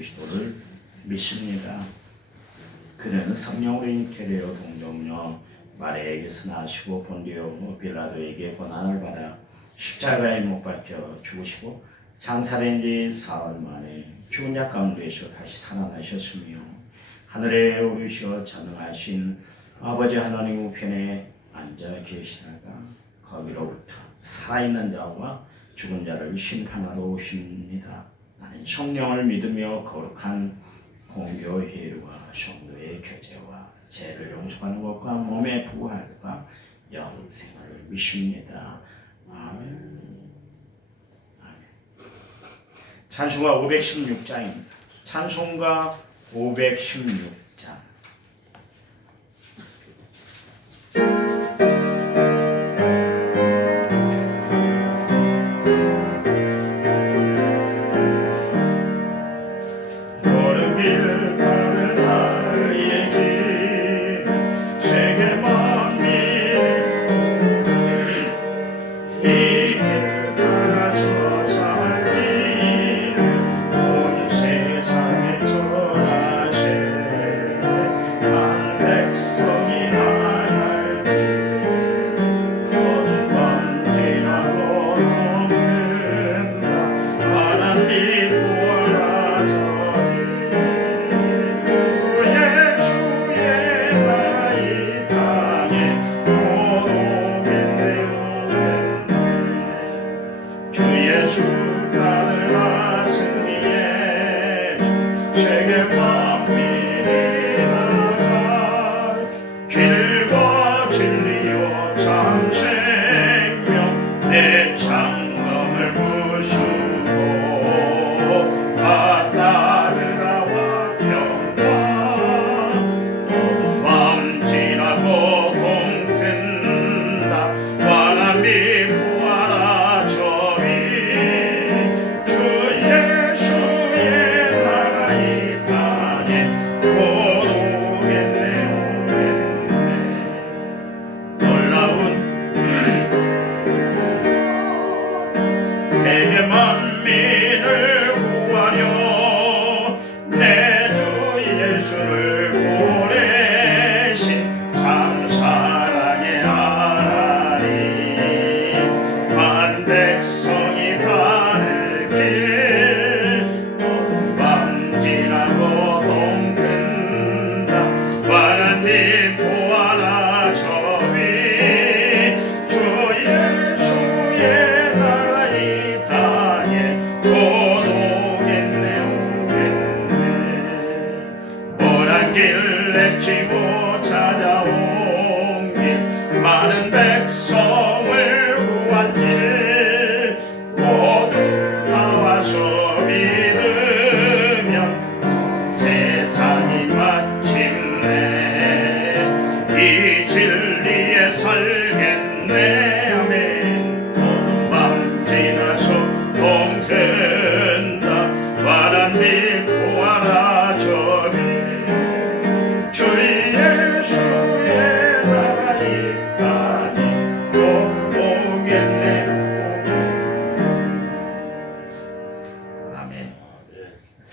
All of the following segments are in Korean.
그리스도를 믿습니다. 그는 성령으로 잉태되어 동정녀 마리아에게서 나시고 본디오 빌라도에게 고난을 받아 십자가에 못 박혀 죽으시고 장사된 지 사흘 만에 죽은 자 가운데서 다시 살아나셨으며 하늘에 오르시어 전능하신 아버지 하나님 우편에 앉아 계시다가 거기로부터 살아있는 자와 죽은 자를 심판하러 오십니다. 나는 성령을 믿으며 거룩한 공교 회의와 성도의 교제와 죄를 용서하는 것과 몸의 부활과 영생을 믿습니다. 아멘. 찬송가 516장입니다. 찬송가 516장.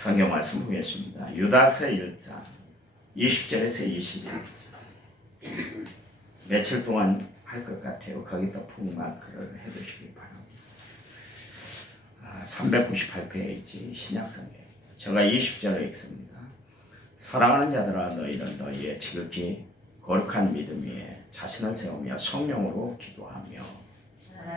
성경 말씀 보겠습니다. 유다서 1장 20절에서 21절. 며칠 동안 할 것 같아요. 거기다 북마크를 해두시기 바랍니다. 398페이지 신약성경. 제가 20절을 읽습니다. 사랑하는 자들아 너희는 너희의 지극히 거룩한 믿음 위에 자신을 세우며 성령으로 기도하며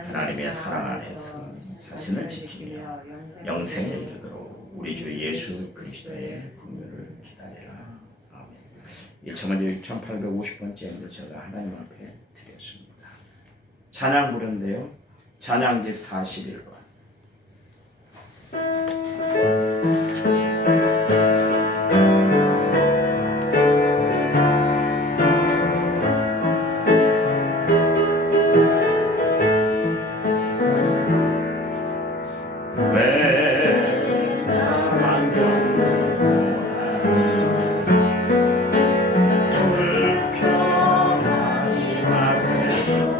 하나님의 사랑 안에서 자신을 지키며 영생에 이르도록 우리 주 예수 그리스도의 긍휼을 기다리라. 아멘. 1850번째인데 제가 하나님 앞에 드렸습니다. 찬양 부른데요. 찬양집 41번. 불평하지 마세요.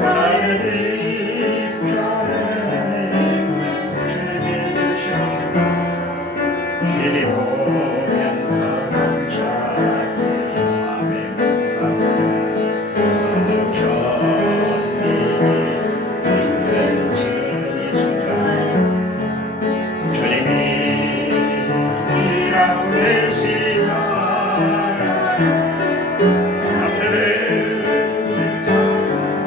나의 이리 보면서 감사하세요. 아멘. 감사하세요. 너무 견디기 힘든 지금 이 순간 주님이 일하고 계시다. 남들은 지쳐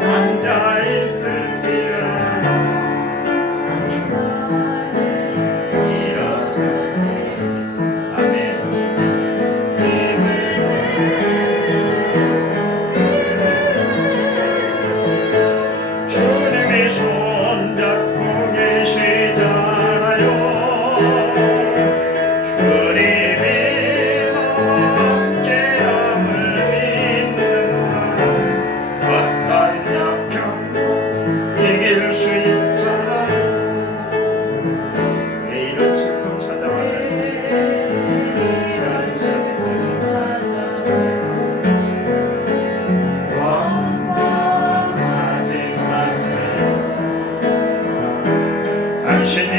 앉아있을지라도 일어서세요. 아멘. 주님이 손잡고 계시잖아요. 주님이 너와 함께함을 믿는 날 어떤 역경도 이길 수 있잖아요. 왜 이런 슬픔 찾아와요? 이런 슬픔 찾아와요. 원망하지 마세요. 당신이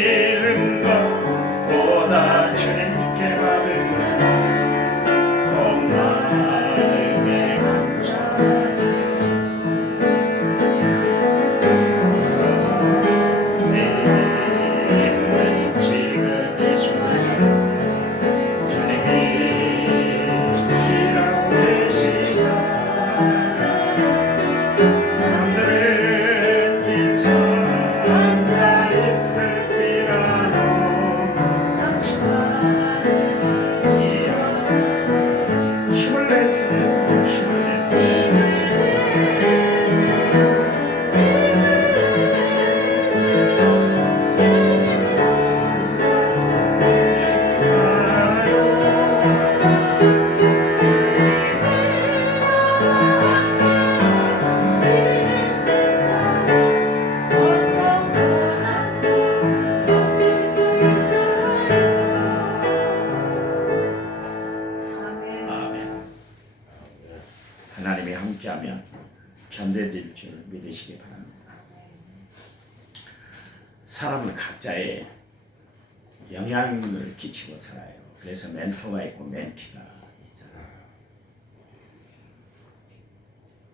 잃은 것보다 주님께 받은 더 많음에 감사하세요. 내게 힘든 지금 이 순간 주님이 일하고 계시다. 남들은 지쳐 앉아있을지라도 일어서서 힘을 내세요. 힘을 내세요. 아멘. 하나님이 함께하면 견뎌질 줄 믿으시기 바랍니다. 사람은 각자의 영향을 끼치고 살아요. 그래서 멘토가 있고 멘티가 있잖아요.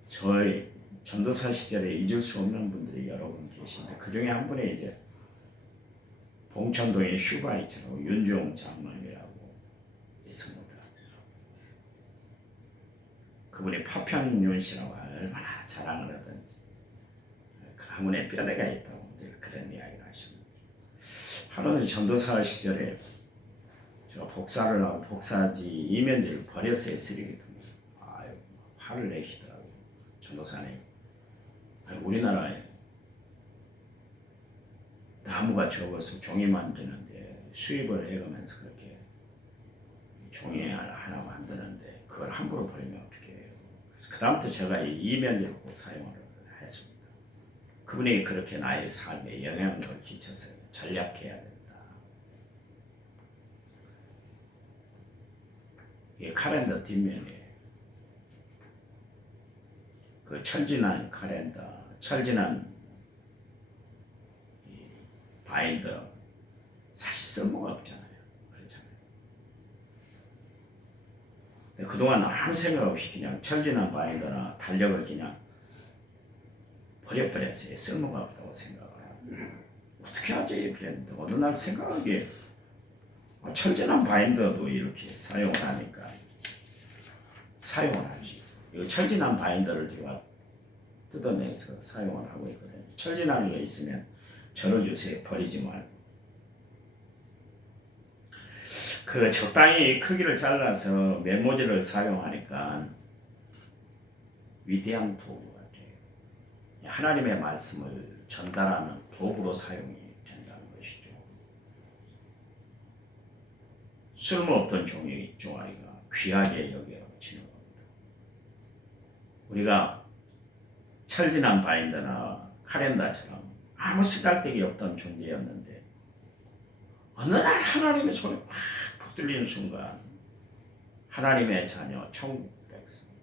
저희 전도사 시절에 잊을 수 없는 분들이 여러 분 계신데 그 중에 한 분이 이제 봉천동의 슈바이처럼 윤종 장로님이라고 있습니다. 그분이 파편윤 씨라고 얼마나 자랑을 하든지 가문에 뼈대가 있다고 늘 그런 이야기를 하십니다. 하루는 전도사 시절에 제가 복사를 하고 복사지 이면지를 버렸어요. 쓰레기통에. 화를 내시더라고요. 전도사님. 우리나라에 나무가 적어서 종이 만드는데 수입을 해가면서 그렇게 종이 하나 만드는데 그걸 함부로 버리면 어떻게 해요? 그래서 그다음부터 제가 이 이면지를 꼭 사용을 했습니다. 그분이 그렇게 나의 삶에 영향을 끼쳤어요. 전략해야 된다. 이 카렌더 뒷면에 그 철진한 카렌더, 철진한 이 바인더 사실 쓸모가 없잖아요. 그렇잖아요. 근데 그동안 아무 생각 없이 그냥 철진한 바인더나 달력을 그냥 버려버렸어요. 쓸모가 없다고 생각을 해요. 어떻게 하지? 그랬는데 어느 날 생각하기에 철진한 바인더도 이렇게 사용을 하니까 사용을 할 수 있죠. 이 철진한 바인더를 제가 뜯어내서 사용을 하고 있거든요. 철진한 게 있으면 저를 주세요. 버리지 말고. 그 적당히 크기를 잘라서 메모지를 사용하니까 위대한 도구 같아요. 하나님의 말씀을 전달하는 도구로 사용이 된다는 것이죠. 쓸모없던 종아리가 귀하게 여겨지는 겁니다. 우리가 철진한 바인더나 카렌다처럼 아무 쓰잘데기 없던 존재였는데 어느 날 하나님의 손에 확 붙들리는 순간 하나님의 자녀, 천국 백성,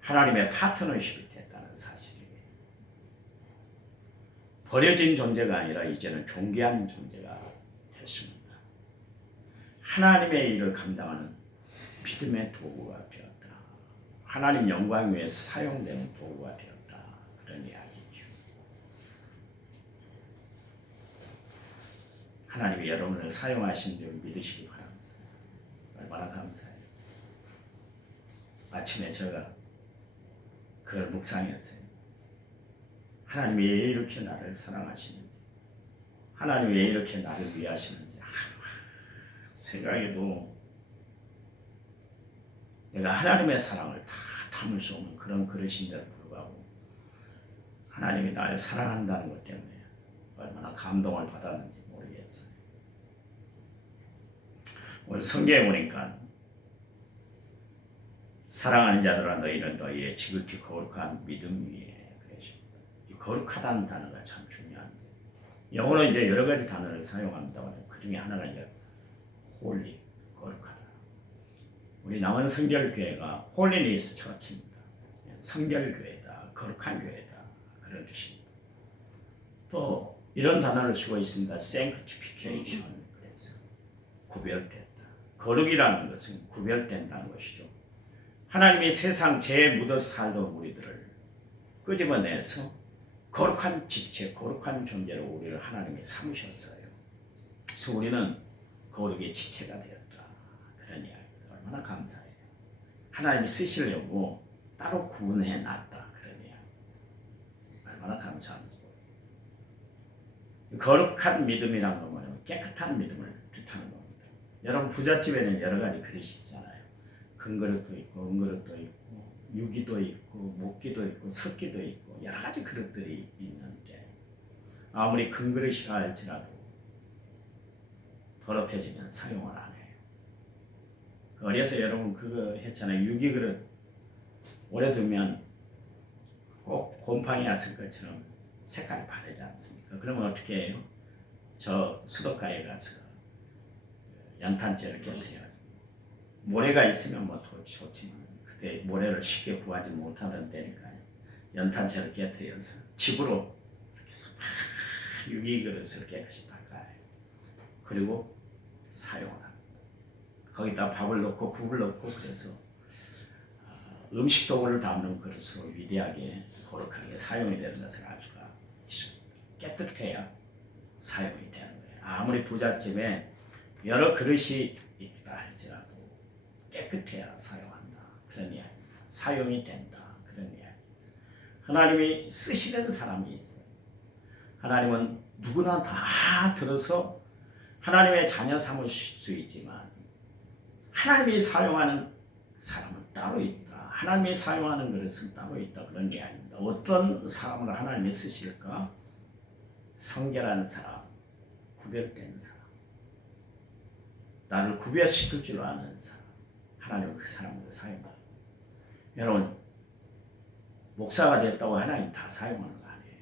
하나님의 파트너십이 됐다는 사실이에요. 버려진 존재가 아니라 이제는 존귀한 존재가 됐습니다. 하나님의 일을 감당하는 믿음의 도구가 되었다. 하나님 영광 위해서 사용되는 도구가 되었다. 그런 이야기죠. 하나님이 여러분을 사용하신 줄 믿으시기 바랍니다. 얼마나 감사해요. 아침에 제가 그걸 묵상했어요. 하나님이 왜 이렇게 나를 사랑하시는지, 하나님이 왜 이렇게 나를 위하시는지 생각해도 내가 하나님의 사랑을 다 담을 수 없는 그런 그릇인데도 불구하고 하나님이 나를 사랑한다는 것 때문에 얼마나 감동을 받았는지 모르겠어요. 오늘 성경에 보니까 사랑하는 자들아 너희는 너희의 지극히 거룩한 믿음 위에 그러십니다. 이 거룩하다는 단어가 참 중요한데 영어로 이제 여러 가지 단어를 사용합니다만 그 중에 하나가 이제 홀리, 거룩하다. 우리 남원 성결교회가 홀리니스 처치입니다. 성결교회다, 거룩한 교회다 그런 뜻입니다. 또 이런 단어를 쓰고 있습니다. sanctification, 그래서 구별됐다. 거룩이라는 것은 구별된다는 것이죠. 하나님이 세상 죄에 묻어서 살던 우리들을 끄집어내서 거룩한 지체, 거룩한 존재로 우리를 하나님이 삼으셨어요. 그래서 우리는 거룩의 지체가 되었다. 그런 이야기입니다. 얼마나 감사해요. 하나님이 쓰시려고 따로 구분해 놨다. 그런 이야기입니다. 얼마나 감사합니다. 거룩한 믿음이란 건 뭐냐면 깨끗한 믿음을 뜻하는 겁니다. 여러분 부잣집에는 여러 가지 그릇이 있잖아요. 금그릇도 있고 은그릇도 있고 유기도 있고 목기도 있고 석기도 있고 여러 가지 그릇들이 있는데 아무리 금그릇이라 할지라도 더럽혀지면 사용을 안 해요. 어려서 여러분 그거 했잖아요. 유기그릇 오래 두면 꼭 곰팡이 왔을 것처럼 색깔이 바르지 않습니까? 그러면 어떻게 해요? 저 수도가에 가서 연탄재를 곁들여요. 모래가 있으면 뭐 좋지만 그때 모래를 쉽게 구하지 못하던 때니까요. 연탄재를 깨뜨려서 집으로 이렇게 해서 유기그릇을 깨끗이 닦아요. 그리고 사용을 합니다. 거기다 밥을 넣고 국을 넣고 그래서 음식 도구를 담는 그릇으로 위대하게 거룩하게 사용이 되는 것을 알 수가 있습니다. 깨끗해야 사용이 되는 거예요. 아무리 부잣집에 여러 그릇이 있다 할지라도 깨끗해야 사용한다. 그런 이야기입니다. 사용이 된다. 그런 이야기. 하나님이 쓰시는 사람이 있어요. 하나님은 누구나 다 들어서 하나님의 자녀 삼을 수 있지만 하나님이 사용하는 사람은 따로 있다. 하나님이 사용하는 그릇은 따로 있다. 그런 이야기입니다. 어떤 사람을 하나님이 쓰실까? 성결한 사람, 구별된 사람, 나를 구별시킬 줄 아는 사람, 하나님은 그 사람을 사용합니다. 여러분 목사가 됐다고 하나님 다 사용하는 거 아니에요.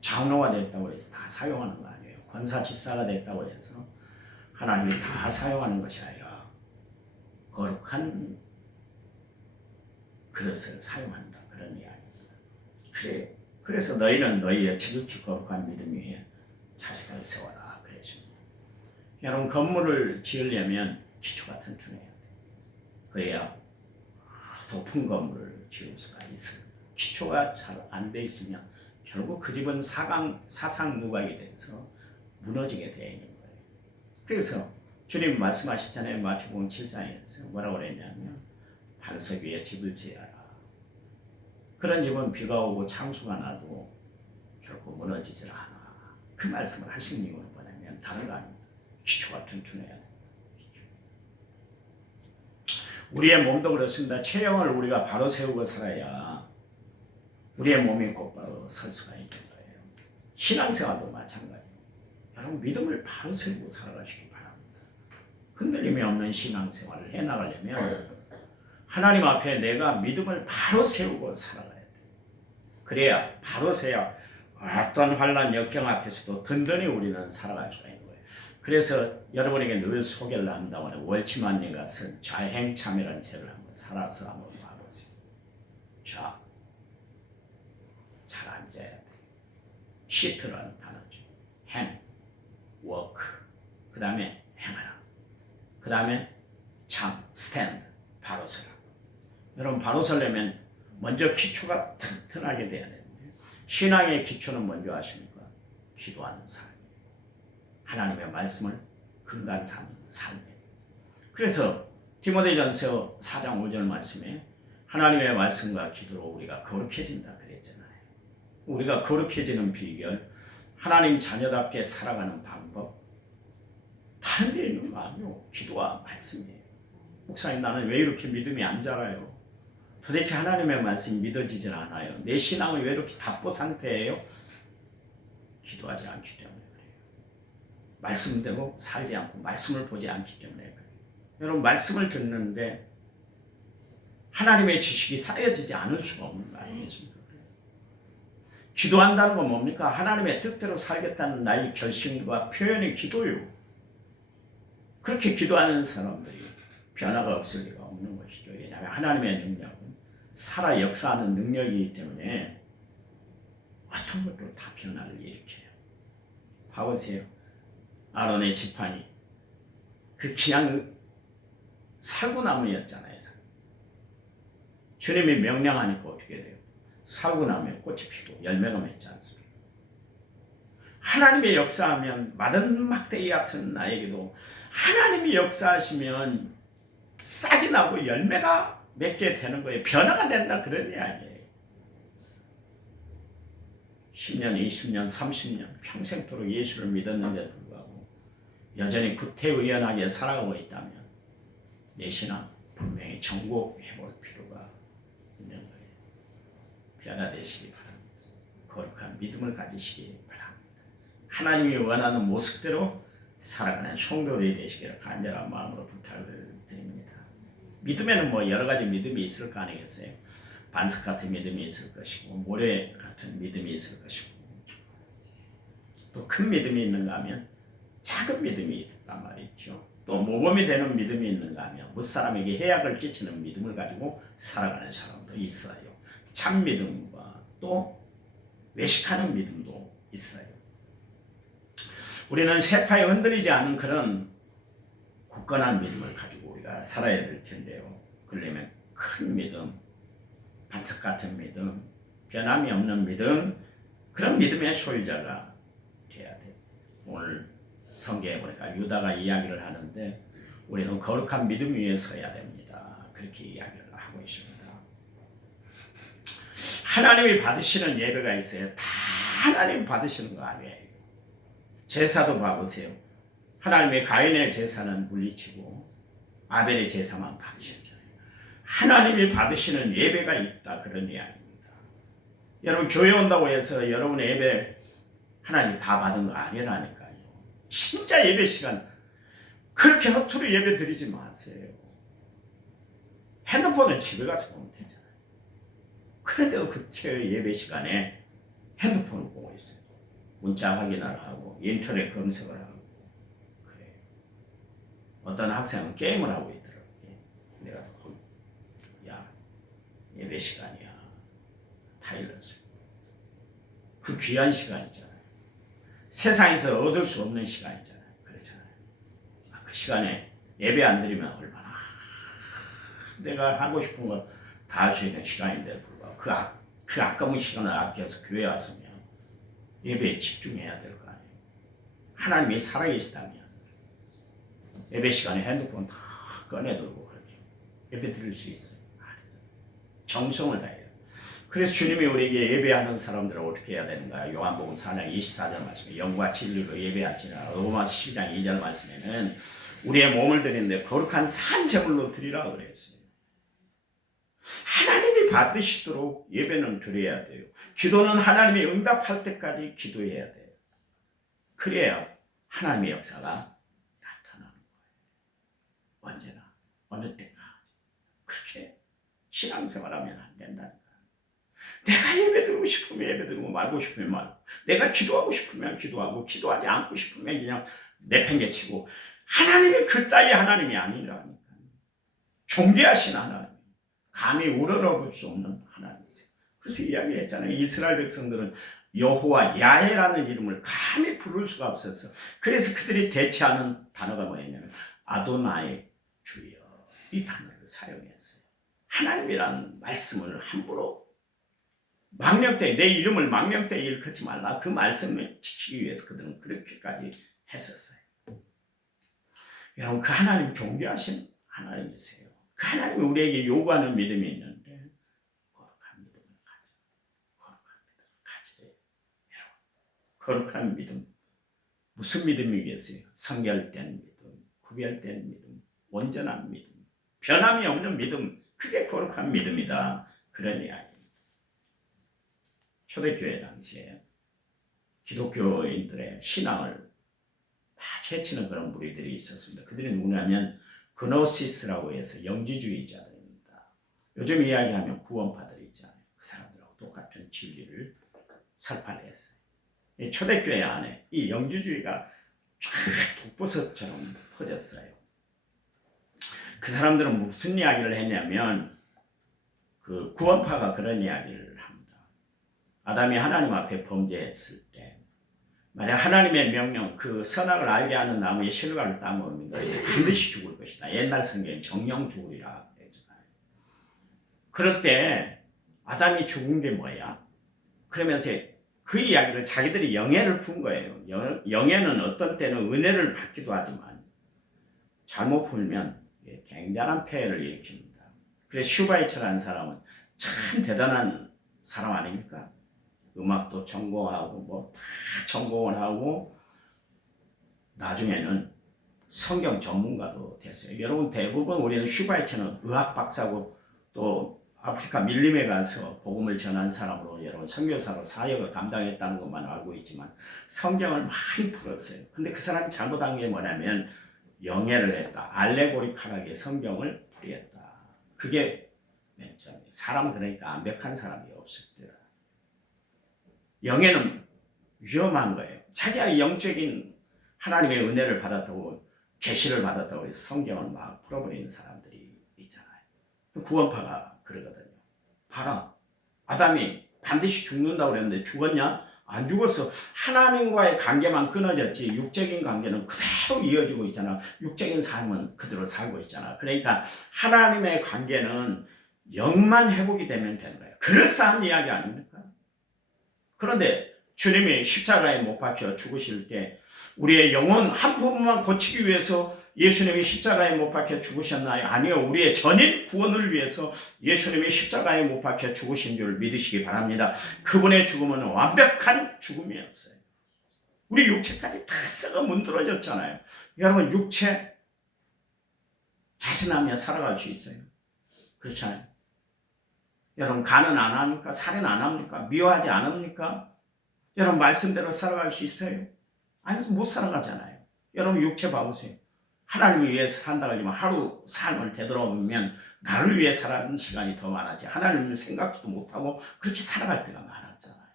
장로가 됐다고 해서 다 사용하는 거 아니에요. 권사 집사가 됐다고 해서 하나님이 다 사용하는 것이 아니라 거룩한 그릇을 사용한다. 그런 이야기입니다. 그래서 너희는 너희의 지극히 거룩한 믿음 위에 자신을 세워라. 그랬습니다. 여러분 건물을 지으려면 기초가 튼튼해야 돼요. 그래야 높은 건물을 지을 수가 있습니다. 기초가 잘 안 돼 있으면 결국 그 집은 사상누각이 돼서 무너지게 되어 있는 거예요. 그래서 주님 말씀하셨잖아요. 마태복음 7장에서 뭐라고 그랬냐면 반석 위에 집을 지어라. 그런 집은 비가 오고 창수가 나도 결국 무너지질 않아. 그 말씀을 하신 이유는 뭐냐면 다른 거 아닙니다. 기초가 튼튼해야 됩니다. 우리의 몸도 그렇습니다. 체형을 우리가 바로 세우고 살아야 우리의 몸이 곧바로 설 수가 있는 거예요. 신앙생활도 마찬가지예요. 여러분 믿음을 바로 세우고 살아가시기 바랍니다. 흔들림이 없는 신앙생활을 해나가려면 하나님 앞에 내가 믿음을 바로 세우고 살아가야 돼요. 그래야 바로 서야 어떤 환난 역경 앞에서도 든든히 우리는 살아갈 수가 있는 거예요. 그래서 여러분에게 늘 소개를 한다고 하는 월치만리가 쓴 자행참이라는 책을 한번 살아서 한번 봐보세요. 자, 잘 앉아야 돼. 시트라는 단어죠. 행, 워크, 그 다음에 행하라. 그 그 다음에 참, 스탠드, 바로 서라. 여러분 바로 서려면 먼저 기초가 튼튼하게 돼야 되는데 신앙의 기초는 뭔지 아십니까? 기도하는 삶. 하나님의 말씀을 근간 삼는 삶이에요. 그래서 디모데전서 4장 5절 말씀에 하나님의 말씀과 기도로 우리가 거룩해진다 그랬잖아요. 우리가 거룩해지는 비결, 하나님 자녀답게 살아가는 방법, 다른 데 있는 거 아니요. 기도와 말씀이에요. 목사님, 나는 왜 이렇게 믿음이 안 자라요? 도대체 하나님의 말씀이 믿어지질 않아요. 내 신앙은 왜 이렇게 답보 상태예요? 기도하지 않기 때문에 그래요. 말씀대로 살지 않고 말씀을 보지 않기 때문에 그래요. 여러분 말씀을 듣는데 하나님의 지식이 쌓여지지 않을 수가 없는 거 아니겠습니까? 기도한다는 건 뭡니까? 하나님의 뜻대로 살겠다는 나의 결심과 표현의 기도요. 그렇게 기도하는 사람들이 변화가 없을 리가 없는 것이죠. 왜냐하면 하나님의 능력은 살아 역사하는 능력이기 때문에 어떤 것도 다 변화를 일으켜요. 봐보세요. 아론의 지팡이, 그 귀한 살구나무였잖아요. 주님이 명령하니까 어떻게 돼요? 살구나무에 꽃이 피고 열매가 맺지 않습니까? 하나님의 역사하면 마른 막대기 같은 나에게도 하나님이 역사하시면 싹이 나고 열매가 맺게 되는 거예요. 변화가 된다 그런 이야기예요. 10년, 20년, 30년 평생토록 예수를 믿었는데도 불구하고 여전히 구태의연하게 살아가고 있다면 내 신앙 분명히 정복해볼 필요가 있는 거예요. 변화되시기 바랍니다. 거룩한 믿음을 가지시기 바랍니다. 하나님이 원하는 모습대로 살아가는 성도들이 되시기를 간절한 마음으로 부탁을 드립니다. 믿음에는 뭐 여러 가지 믿음이 있을 거 아니겠어요? 반석 같은 믿음이 있을 것이고 모래 같은 믿음이 있을 것이고 또 큰 믿음이 있는가 하면 작은 믿음이 있단 말이죠. 또 모범이 되는 믿음이 있는가 하면 무사람에게 해악을 끼치는 믿음을 가지고 살아가는 사람도 있어요. 참 믿음과 또 외식하는 믿음도 있어요. 우리는 세파에 흔들리지 않은 그런 굳건한 믿음을 가지고 우리가 살아야 될 텐데요. 그러려면 큰 믿음, 반석 같은 믿음, 변함이 없는 믿음, 그런 믿음의 소유자가 돼야 돼요. 오늘 성경에 보니까 유다가 이야기를 하는데 우리는 거룩한 믿음 위에 서야 됩니다. 그렇게 이야기를 하고 있습니다. 하나님이 받으시는 예배가 있어요. 다 하나님 받으시는 거 아니에요. 제사도 봐보세요. 하나님의 가인의 제사는 물리치고 아벨의 제사만 받으셨잖아요. 하나님이 받으시는 예배가 있다 그런 이야기입니다. 여러분 교회 온다고 해서 여러분의 예배 하나님이 다 받은 거 아니라니까요. 진짜 예배 시간 그렇게 허투루 예배 드리지 마세요. 핸드폰은 집에 가서 보면 되잖아요. 그런데도 그 예배 시간에 핸드폰을 보고 있어요. 문자 확인을 하고 인터넷 검색을 하고 그래요. 어떤 학생은 게임을 하고 있더라고요. 내가 야 예배 시간이야. 다 일렀어요. 그 귀한 시간이잖아요. 세상에서 얻을 수 없는 시간이잖아요. 그렇잖아요. 그 시간에 예배 안 드리면 얼마나 내가 하고 싶은 거 다 할 수 있는 시간인데 불구하고 그 아까운 시간을 아껴서 교회 왔으면 예배에 집중해야 될 거 아니에요. 하나님이 살아계시다면 예배 시간에 핸드폰 다 꺼내들고 그렇게 예배 드릴 수 있어요. 정성을 다해요. 그래서 주님이 우리에게 예배하는 사람들을 어떻게 해야 되는가? 요한복음 4장 24절 말씀에 영과 진리로 예배할지라. 로마서 12장 2절 말씀에는 우리의 몸을 드리는데 거룩한 산 제물로 드리라 그랬어요. 하나님이 받으시도록 예배는 드려야 돼요. 기도는 하나님이 응답할 때까지 기도해야 돼요. 그래야 하나님의 역사가 나타나는 거예요. 언제나 어느 때까지 그렇게 신앙생활하면 안 된다니까. 내가 예배 드리고 싶으면 예배 드리고 말고 싶으면 말고 내가 기도하고 싶으면 기도하고 기도하지 않고 싶으면 그냥 내팽개치고 하나님이 그따위 하나님이 아니라니까. 존귀하신 하나님, 감히 우러러볼 수 없는 하나님이세요. 그래서 이야기했잖아요. 이스라엘 백성들은 여호와 야훼라는 이름을 감히 부를 수가 없어서 그래서 그들이 대체하는 단어가 뭐였냐면 아도나이 주여 이 단어를 사용했어요. 하나님이란 말씀을 함부로 망령되이 내 이름을 망령되이 일컫지 말라. 그 말씀을 지키기 위해서 그들은 그렇게까지 했었어요. 여러분 그 하나님 존귀하신 하나님이세요. 그 하나님이 우리에게 요구하는 믿음이 있는데 거룩한 믿음을 가지래요. 여러분 거룩한 믿음 무슨 믿음이겠어요? 성결된 믿음, 구별된 믿음, 온전한 믿음, 변함이 없는 믿음, 그게 거룩한 믿음이다. 그런 이야기입니다. 초대교회 당시에 기독교인들의 신앙을 막 해치는 그런 무리들이 있었습니다. 그들이 누구냐면 그노시스라고 해서 영지주의자들입니다. 요즘 이야기하면 구원파들이 있잖아요. 그 사람들하고 똑같은 진리를 설파했어요. 초대교회 안에 이 영지주의가 쫙 독버섯처럼 퍼졌어요. 그 사람들은 무슨 이야기를 했냐면 그 구원파가 그런 이야기를 합니다. 아담이 하나님 앞에 범죄했을 때 만약 하나님의 명령 그 선악을 알게 하는 나무의 실과를 따먹으면 너희들 반드시 죽을 것이다. 옛날 성경에 정령 죽으리라 했잖아요. 그럴 때 아담이 죽은 게 뭐야? 그러면서 그 이야기를 자기들이 영예를 푼 거예요. 영예는 어떤 때는 은혜를 받기도 하지만 잘못 풀면 굉장한 폐해를 일으킵니다. 그래서 슈바이처라는 사람은 참 대단한 사람 아닙니까? 음악도 전공하고 뭐 다 전공을 하고 나중에는 성경 전문가도 됐어요. 여러분 대부분 우리는 슈바이처는 의학 박사고 또 아프리카 밀림에 가서 복음을 전한 사람으로 여러분 선교사로 사역을 감당했다는 것만 알고 있지만 성경을 많이 풀었어요. 근데 그 사람이 잘못한 게 뭐냐면 영예를 했다. 알레고리칼하게 성경을 풀이했다. 그게 맨점이에요. 사람 그러니까 완벽한 사람이 없을 때다. 영예는 위험한 거예요. 자기가 영적인 하나님의 은혜를 받았다고 계시를 받았다고 해서 성경을 막 풀어버리는 사람들이 있잖아요. 구원파가 그러거든요. 봐라. 아담이 반드시 죽는다고 그랬는데 죽었냐? 안 죽었어. 하나님과의 관계만 끊어졌지 육적인 관계는 그대로 이어지고 있잖아. 육적인 삶은 그대로 살고 있잖아. 그러니까 하나님의 관계는 영만 회복이 되면 되는 거예요. 그럴싸한 이야기 아닙니까? 그런데 주님이 십자가에 못 박혀 죽으실 때 우리의 영혼 한 부분만 고치기 위해서 예수님이 십자가에 못 박혀 죽으셨나요? 아니요. 우리의 전인 구원을 위해서 예수님이 십자가에 못 박혀 죽으신 줄 믿으시기 바랍니다. 그분의 죽음은 완벽한 죽음이었어요. 우리 육체까지 다 썩어 문드러졌잖아요. 여러분 육체 자신하며 살아갈 수 있어요? 그렇잖아요. 여러분 간은 안 합니까? 살은 안 합니까? 미워하지 않습니까? 여러분 말씀대로 살아갈 수 있어요? 아니 못 살아가잖아요. 여러분 육체 봐보세요. 하나님을 위해서 산다고 하지만 하루 삶을 되돌아보면 나를 위해 살아가는 시간이 더 많아지. 하나님을 생각도 못하고 그렇게 살아갈 때가 많았잖아요.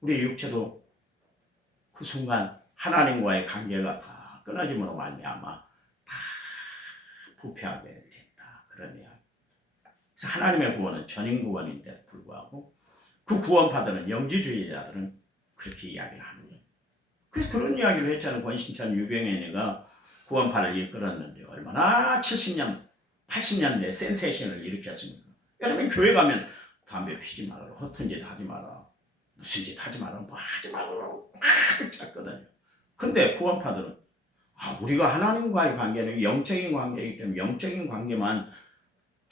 우리 육체도 그 순간 하나님과의 관계가 다 끊어짐으로 말미암아 다 부패하게 된다. 그런 이야기. 그래서 하나님의 구원은 전인 구원인데 불구하고 그 구원파들은 영지주의자들은 그렇게 이야기를 하는 거예요. 그래서 그런 이야기를 했잖아요. 권신찬 유병현이가 구원파를 이끌었는데 얼마나 70년, 80년대 센세이션을 일으켰습니까? 여러분 교회 가면 담배 피지 말아라, 허튼 짓 하지 마라, 무슨 짓 하지 마라, 뭐 하지 말라고 꽉 찼거든요. 근데 구원파들은 우리가 하나님과의 관계는 영적인 관계이기 때문에 영적인 관계만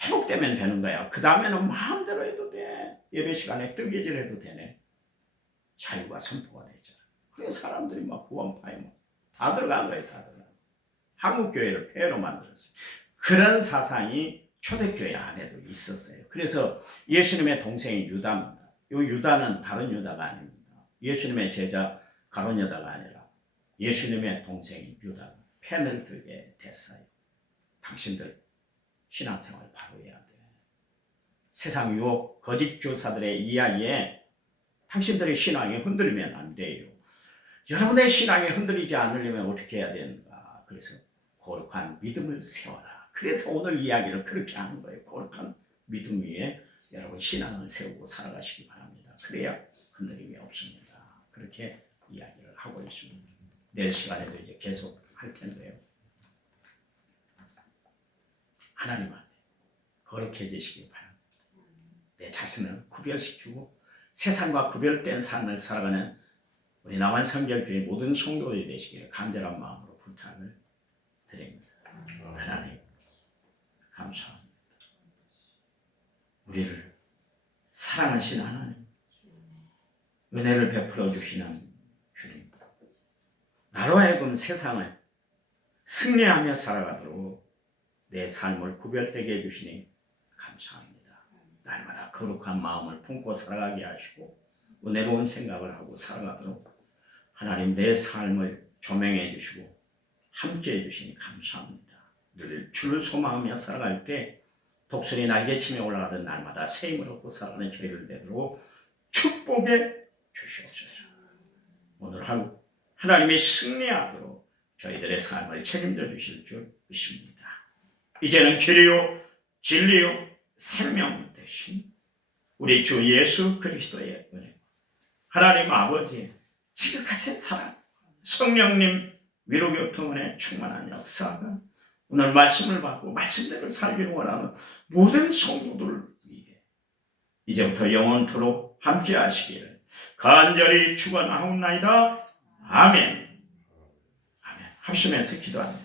회복되면 되는 거야. 그 다음에는 마음대로 해도 돼. 예배 시간에 뜨개질 해도 되네. 자유가 선포가 되잖아. 그래서 사람들이 막 구원파에 다 들어간 거예요. 다 들어간 거예요. 한국교회를 폐해로 만들었어요. 그런 사상이 초대교회 안에도 있었어요. 그래서 예수님의 동생이 유다입니다. 이 유다는 다른 유다가 아닙니다. 예수님의 제자 가룟 유다가 아니라 예수님의 동생인 유다가 펜을 들게 됐어요. 당신들 신앙생활 바로 해야 돼. 세상 유혹, 거짓 교사들의 이야기에 당신들의 신앙이 흔들리면 안 돼요. 여러분의 신앙이 흔들리지 않으려면 어떻게 해야 되는가? 그래서 거룩한 믿음을 세워라. 그래서 오늘 이야기를 그렇게 하는 거예요. 거룩한 믿음 위에 여러분 신앙을 세우고 살아가시기 바랍니다. 그래야 흔들림이 없습니다. 그렇게 이야기를 하고 있습니다. 내일 시간에도 이제 계속 할 텐데요. 하나님한테 거룩해지시기 바랍니다. 내 자신을 구별시키고 세상과 구별된 삶을 살아가는 우리 남한 성결교회 모든 성도들이 되시기를 간절한 마음으로 부탁을 드립니다. 하나님 감사합니다. 우리를 사랑하신 하나님, 은혜를 베풀어 주시는 주님, 나로 하여금 세상을 승리하며 살아가도록 내 삶을 구별되게 해주시니 감사합니다. 날마다 거룩한 마음을 품고 살아가게 하시고 은혜로운 생각을 하고 살아가도록 하나님 내 삶을 조명해 주시고 함께 해주시니 감사합니다. 늘 주를 소망하며 살아갈 때 독수리 날개치며 올라가던 날마다 새 힘을 얻고 살아가는 저희를 되도록 축복해 주시옵소서. 오늘 하루 하나님이 승리하도록 저희들의 삶을 책임져 주실 줄 믿습니다. 이제는 길이요 진리요 생명 되신 우리 주 예수 그리스도의 은혜, 하나님 아버지의 지극하신 사랑, 성령님 위로교통은혜 충만한 역사가 오늘 말씀을 받고 말씀대로 살기를 원하는 모든 성도들을 위해 이제부터 영원토록 함께 하시기를 간절히 축원하옵나이다. 아멘. 아멘. 합심해서 기도합니다.